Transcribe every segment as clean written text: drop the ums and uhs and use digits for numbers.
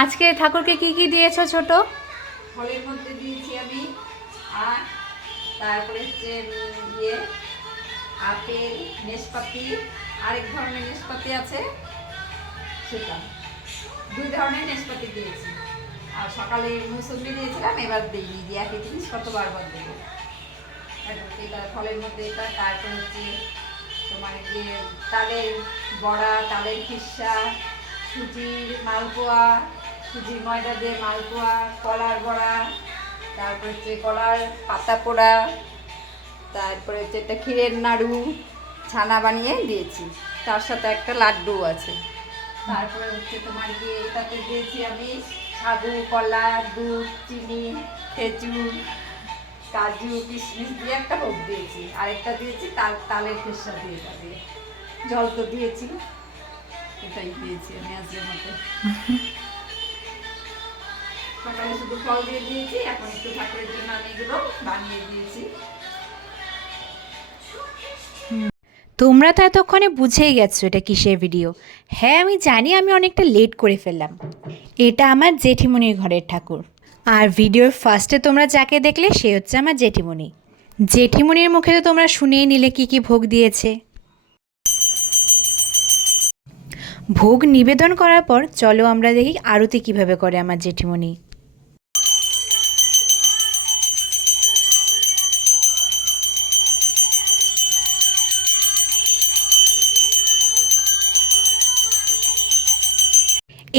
আজকে ঠাকুরকে কি কি দিয়েছো ছোট? ফলের মধ্যে দিয়েছি আমি আর তারপরে হচ্ছে ইয়ে আপেল, নেশপাতি, আরেক ধরনের নেশপাতি আছে সেটা, দুই ধরনের নেশপাতি দিয়েছি। আর সকালে মুসুম্বি দিয়েছিলাম, এবার দিইনি, দিয়ে একই জিনিস কত বারবার দেবো। এটা ফলের মধ্যে এটা, তারপর হচ্ছে তোমার গিয়ে তালের বড়া, তালের খিসা, সুজির মালপোয়া, সুজির ময়দা দিয়ে মালপোয়া, কলার বড়া, তারপর হচ্ছে কলার পাতা পোড়া, তারপরে হচ্ছে একটা ক্ষীরের নাড়ু ছানা বানিয়ে দিয়েছি, তার সাথে একটা লাড্ডু আছে। তারপরে হচ্ছে তোমার গিয়ে এটাতে দিয়েছি আমি সাবু, কলা, দুধ, চিনি, খেজুর, কাজু, কিশমিশ দিয়ে একটা ভোগ দিয়েছি, আরেকটা দিয়েছি তালের খেসা দিয়ে, দিয়ে জল তো দিয়েছি, এটাই দিয়েছি আমি আজকের মতো। সকালে শুধু ফল দিয়ে দিয়েছি, এখন একটু ঠাকুরের জন্য আমি এগুলো বানিয়ে দিয়েছি। তোমরা তো এতক্ষণে বুঝেই গেছো এটা কিসের ভিডিও। হ্যাঁ, আমি জানি আমি অনেকটা লেট করে ফেললাম। এটা আমার জেঠিমণির ঘরের ঠাকুর। আর ভিডিওর ফার্স্টে তোমরা যাকে দেখলে সে হচ্ছে আমার জেঠিমণি। জেঠিমণির মুখে তো তোমরা শুনেই নিলে কি কি ভোগ দিয়েছে। ভোগ নিবেদন করার পর চলো আমরা দেখি আরতি কিভাবে করে আমার জেঠিমণি।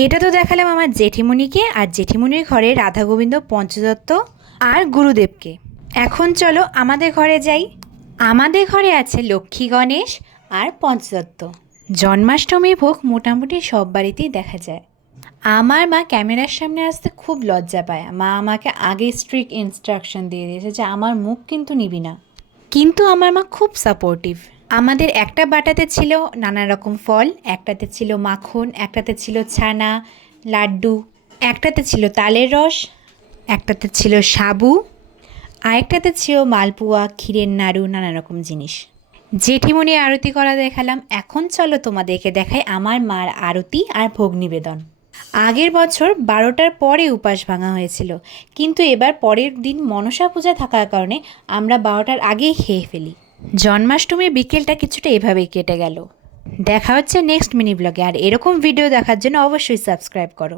এটা তো দেখালাম আমার জেঠিমণিকে আর জেঠিমণির ঘরে রাধা গোবিন্দ, পঞ্চদত্ত আর গুরুদেবকে। এখন চলো আমাদের ঘরে যাই। আমাদের ঘরে আছে লক্ষ্মী, গণেশ আর পঞ্চদত্ত। জন্মাষ্টমীর ভোগ মোটামুটি সব বাড়িতেই দেখা যায়। আমার মা ক্যামেরার সামনে আসতে খুব লজ্জা পায়। মা আমাকে আগে স্ট্রিক্ট ইনস্ট্রাকশন দিয়ে দিয়েছে যে আমার মুখ কিন্তু নিবি না। কিন্তু আমার মা খুব সাপোর্টিভ। আমাদের একটা বাটাতে ছিল নানা রকম ফল, একটাতে ছিল মাখন, একটাতে ছিল ছানা, লাড্ডু, একটাতে ছিল তালের রস, একটাতে ছিল সাবু, আরেকটাতে ছিল মালপোয়া, ক্ষীরের নাড়ু, নানা রকম জিনিস। জেঠিমণি আরতি করা দেখালাম। এখন চলো তোমাদেরকে দেখাই আমার মার আরতি আর ভোগ নিবেদন। আগের বছর 12টার পরে উপাস ভাঙা হয়েছিল, কিন্তু এবার পরের দিন মনসা পূজা থাকার কারণে আমরা 12টার আগেই খেয়ে ফেলি। জন্মাষ্টমীর বিকেলটা কিছুটা এভাবেই কেটে গেল। দেখা হচ্ছে নেক্সট মিনি ব্লগে। আর এরকম ভিডিও দেখার জন্য অবশ্যই সাবস্ক্রাইব করো।